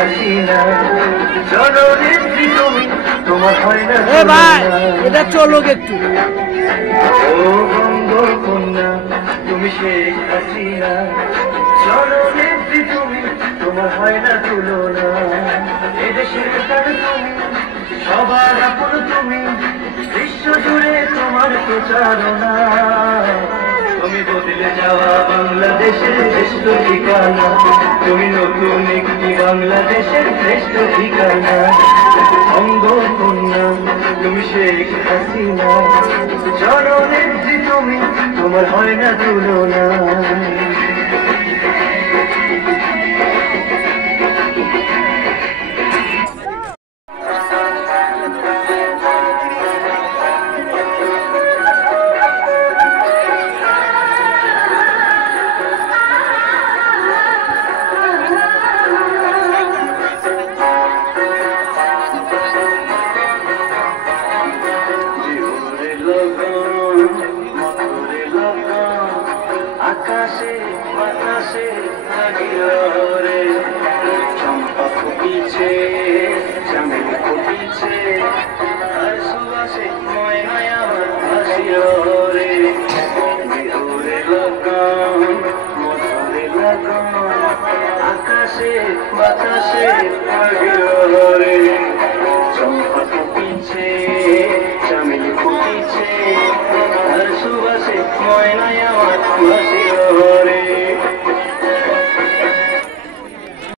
হাসিনা জননেত্রী তুমি তোমার হয় না ভাই এটা চলো একটু ও বঙ্গকন্যা তুমি শেখ হাসিনা জননেত্রী তুমি তোমার হয় না তুলনা এদেশের প্রাণ তুমি সবার আপন তুমি বিশ্ব জুড়ে তোমার প্রচারণা তুমি বদলে যাওয়া বাংলাদেশের শ্রেষ্ঠ ঠিকানা তুমি নতুন একটি বাংলাদেশের শ্রেষ্ঠ ঠিকানা বঙ্গকন্যা তুমি শেখ হাসিনা জননেত্রী তুমি তোমার হয় না তুলনা আকাশে বাতাসে রে চম্পা ফুটিছে চামেল ফুটিছে আর সুবাসে ময়নায় আমার হাসিও রে বিহুরে লগন মধুরে লগন আকাশে বাতাসে রে চম্পা ফুটিছে চামেল ফুটিছে আর সুবাসে ময়নায় আমার হাসিও